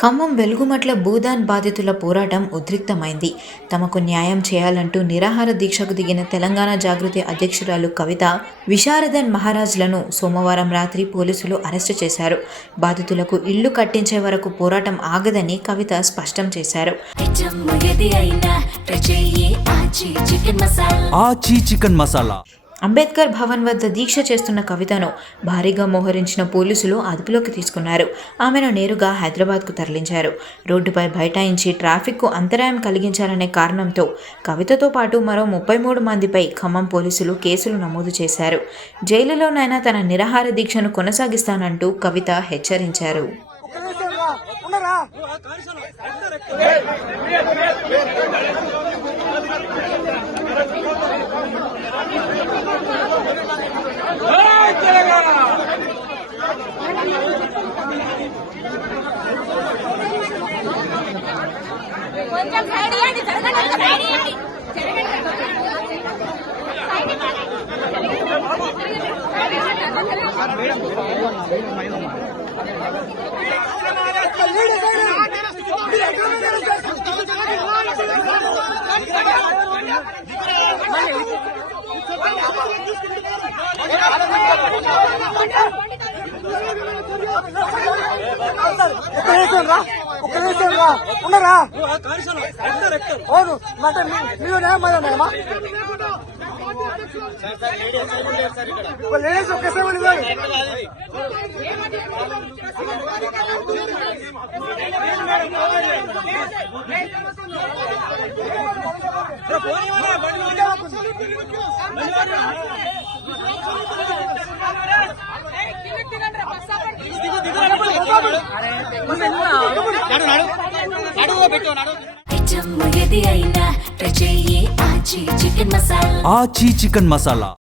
ఖమ్మం వెలుగుమట్ల భూదాన్ బాధితుల పోరాటం ఉద్రిక్తమైంది. తమకు న్యాయం చేయాలంటూ నిరాహార దీక్షకు దిగిన తెలంగాణ జాగృతి అధ్యక్షురాలు కవిత, విశారదన్ మహారాజ్లను సోమవారం రాత్రి పోలీసులు అరెస్టు చేశారు. బాధితులకు ఇళ్లు కట్టించే వరకు పోరాటం ఆగదని కవిత స్పష్టం చేశారు. అంబేద్కర్ భవన్ వద్ద దీక్ష చేస్తున్న కవితను భారీగా మోహరించిన పోలీసులు అదుపులోకి తీసుకున్నారు. ఆమెను నేరుగా హైదరాబాద్కు తరలించారు. రోడ్డుపై బైఠాయించి ట్రాఫిక్కు అంతరాయం కలిగించారనే కారణంతో కవితతో పాటు మరో 33 మందిపై ఖమ్మం పోలీసులు కేసులు నమోదు చేశారు. జైలులోనైనా తన నిరాహార దీక్షను కొనసాగిస్తానంటూ కవిత హెచ్చరించారు. ఆచి చికెన్ మసాలా